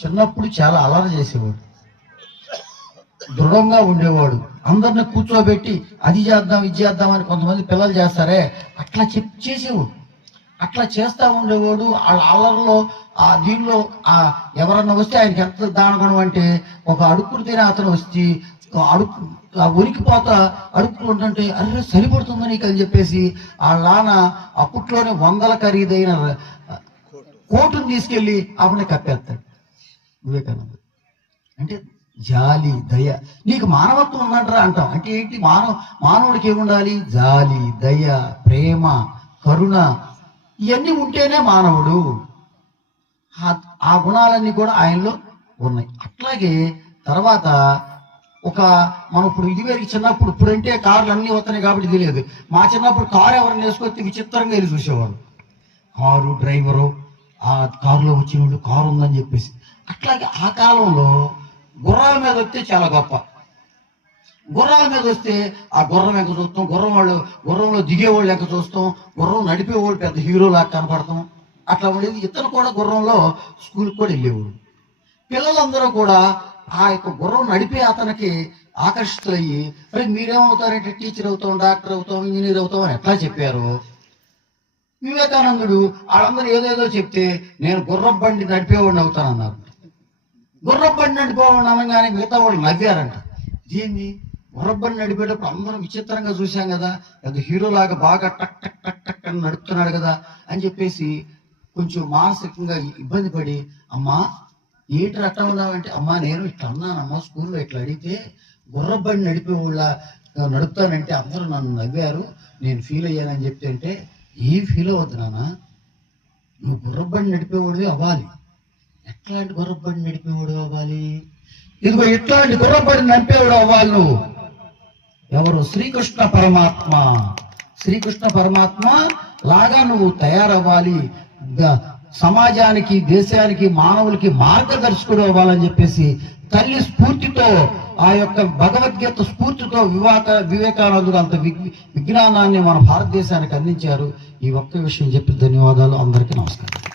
చిన్నప్పుడు చాలా అలరి చేసేవాడు, దృఢంగా ఉండేవాడు. అందరిని కూర్చోబెట్టి అది చేద్దాం ఇది చేద్దాం అని కొంతమంది పిల్లలు చేస్తారే, అట్లా చేసేవాడు. అట్లా చేస్తూ ఉండేవాడు. వాళ్ళ అల్లరిలో దీనిలో ఎవరన్నా వస్తే ఆయనకి ఎంత దానగుణం అంటే, ఒక అడుక్కులు తినే అతను వచ్చి అడుక్కు ఉనికిపోతా అడుక్కులు ఉంటుంటే, అరే సరిపడుతుందా నీకు అని చెప్పేసి వాళ్ళ నాన్న అప్పట్లోనే 100 ఖరీదైన కోటును తీసుకెళ్ళి అప్పుడే కప్పేస్తాడు. వివేకానంద అంటే జాలి, దయ. నీకు మానవత్వం ఉందంటారా అంటాం. అంటే ఏంటి? మానవుడికి ఏముండాలి? జాలి, దయ, ప్రేమ, కరుణ, ఇవన్నీ ఉంటేనే మానవుడు. ఆ గుణాలన్నీ కూడా ఆయనలో ఉన్నాయి. అట్లాగే తర్వాత మనం ఇప్పుడు ఇదివరకు చిన్నప్పుడు, ఇప్పుడంటే కార్లు అన్నీ వస్తున్నాయి కాబట్టి తెలియదు. మా చిన్నప్పుడు కారు ఎవరిని వేసుకొస్తే విచిత్రంగా వెళ్ళి చూసేవాడు. కారు డ్రైవరు ఆ కారులో వచ్చినప్పుడు కారు ఉందని చెప్పేసి. అట్లాగే ఆ కాలంలో గుర్రాల మీద వస్తే చాలా గొప్ప. గుర్రాల మీద వస్తే ఆ గుర్రం ఎక్క చూస్తాం, గుర్రంలో దిగేవాళ్ళు ఎక్క చూస్తాం, గుర్రం నడిపేవాళ్ళు పెద్ద హీరోలా కనపడతాం. అట్లా ఉండేది. ఇతను కూడా గుర్రంలో స్కూల్కి కూడా వెళ్ళేవాడు. పిల్లలందరూ కూడా ఆ యొక్క గుర్రం నడిపే అతనికి ఆకర్షితులయ్యి, మరి మీరేమవుతారంటే టీచర్ అవుతాం, డాక్టర్ అవుతాం, ఇంజనీర్ అవుతాం అని ఎట్లా చెప్పారు. వివేకానందుడు వాళ్ళందరూ ఏదేదో చెప్తే నేను గుర్రం బండి నడిపేవాడిని అవుతానన్నారు. గుర్రం బండి నడిపేవాడిని అనగానే మిగతా వాళ్ళు నవ్వారంట. దీన్ని గుర్రం బండి నడిపేటప్పుడు అందరం విచిత్రంగా చూశాం కదా, పెద్ద హీరోలాగా బాగా టక్ టక్ టక్ టక్ అని నడుపుతున్నాడు కదా అని చెప్పేసి కొంచెం మానసికంగా ఇబ్బంది పడి, అమ్మా ఏంటి అట్లా ఉన్నావంటే, అమ్మా నేను ఇట్లా అన్నానమ్మా, స్కూల్లో ఇట్లా అడిగితే గుర్రం బండి నడిపేవాళ్ళ నడుపుతానంటే అందరూ నన్ను నవ్వారు, నేను ఫీల్ అయ్యానని చెప్తే, అంటే ఏం ఫీల్ అవ్వద్దు నాన్న, నువ్వు గుర్రబండి నడిపేవాడు అవ్వాలి. ఎట్లాంటి గుర్రబండి నడిపేవాడు అవ్వాలి? ఇదిగో ఇట్లాంటి గుర్రబండి నడిపేవాడు అవ్వాలి నువ్వు. ఎవరు? శ్రీకృష్ణ పరమాత్మ. శ్రీకృష్ణ పరమాత్మ లాగా నువ్వు తయారవ్వాలి, సమాజానికి, దేశానికి, మానవులకి మార్గదర్శకుడు అవ్వాలని చెప్పేసి తల్లి స్ఫూర్తితో, ఆ యొక్క భగవద్గీత స్ఫూర్తితో వివేకానందుడు అంత విజ్ఞానాన్ని మన భారతదేశానికి అందించారు. ఈ ఒక్క విషయం చెప్పి ధన్యవాదాలు. అందరికీ నమస్కారం.